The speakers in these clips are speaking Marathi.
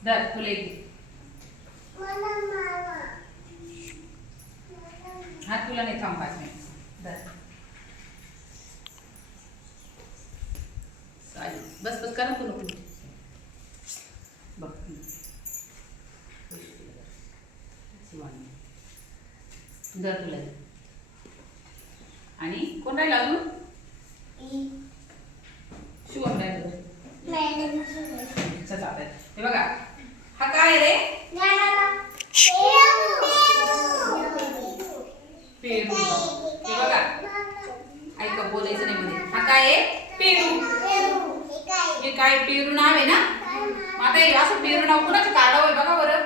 धर फुले हात तुला नाही थांब 5 मिनिट धर चालेल बस बस कर तू नको बघ धर तुला आणि कोण राहिला अजून शुभम राहिला हे बघा हा काय रे पेरू हे बघा ऐका बोलायचं नाही मध्ये हा काय आहे पेरू हे काय पेरू नाव आहे ना आता हे असं पेरू नाव कुणाचं काढावं आहे बघा बरं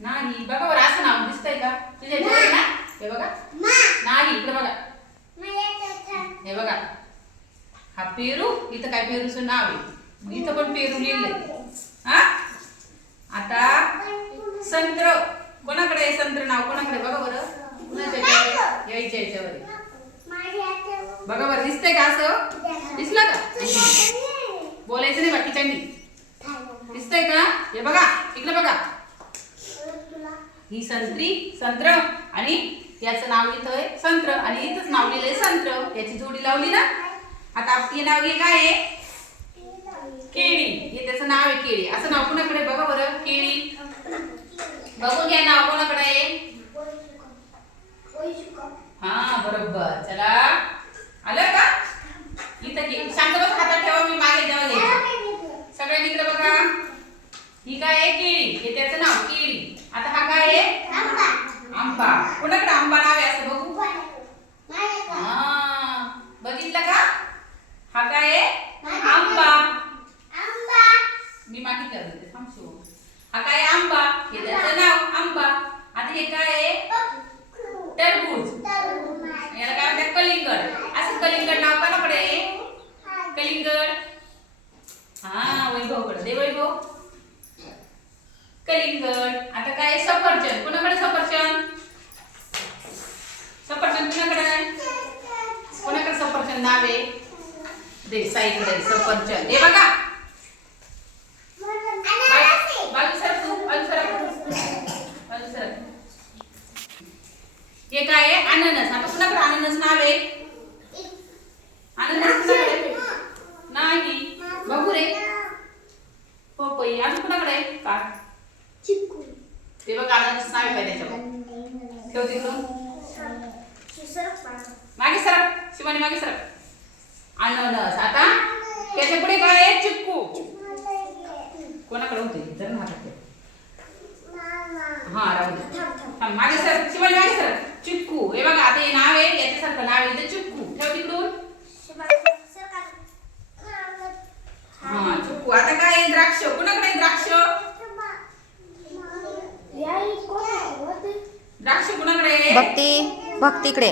नाही बघा बरं असं नाव दिसतंय का तुझ्या इथे ना हे बघा नाही इकडे बघा हे बघा हा पेरू इथं काय पेरूचं नाव आहे इथं पण पेरू लिहिलंय हा आता संत्र कोणाकडे आहे संत्र नाव कोणाकडे बघा बरं यायच्या याच्यावर बघा बरं दिसतंय का असं दिसलं का बोलायचं नाही बाकीच्यांनी दिसतंय का हे बघा इकडे बघा ही संत्र आणि याचं नाव लिहितोय संत्र आणि इथंच नाव लिहिलंय संत्र याची जोडी लावली ना आता आपली नाव हे काय आहे केळी हे त्याचं नाव आहे केळी असं नाव कोणाकडे बघा बरं केळी बघून घ्या नाव कोणाकडे आहे हा बरोबर चला आलं का इथं घे शांत बस हातात ठेवा मी मागे तेव्हा घ्यायचं सगळ्यांनी इकडे बघा ही काय आहे केळी हे त्याचं नाव केळी आता हा काय आहे आंबा कोणाकडे आंबा नाव आहे असं बघू हा बघितलं का हा काय आहे आंबा मी मागितलं होतं थांबशो हा काय आंबा हे त्याचं नाव आंबा आता हे काय आहे टरबूज याला काय म्हणतात कलिंगड असं कलिंगड नाव कोणाकडे आहे कलिंगड हा वैभवकडे दे वैभव कलिंगड आता काय सफरचंद कोणाकडे सफरचंद सफरचंद कोणाकडे आहे कोणाकडे सफरचंद नाव आहे दे साईकडे सफरचंद हे बघा हे काय आहे अननस आता कुणाकडे अननस नाव आहे अननस कुणाकडे नाही बघू रे पपई अजून कुणाकडे आहे का चिक्कू ते बघ अननस नाव आहे त्याच्यावर ठेव तिकडून मागे सरक शिवानी मागे सरक अननस आता त्याच्या पुढे काय आहे चिक्कू कोणाकडे होते जर हातात हा राहू दे मागे सर शिवानी मागे सर चिक्कू हे बघा आता हे नाव आहे याच्यासारखं नाव आहे ते चिक्कू ठेव तिकडून हा चिक्कू आता काय आहे द्राक्ष कोणाकडे द्राक्ष द्राक्ष कोणाकडे भक्तीकडे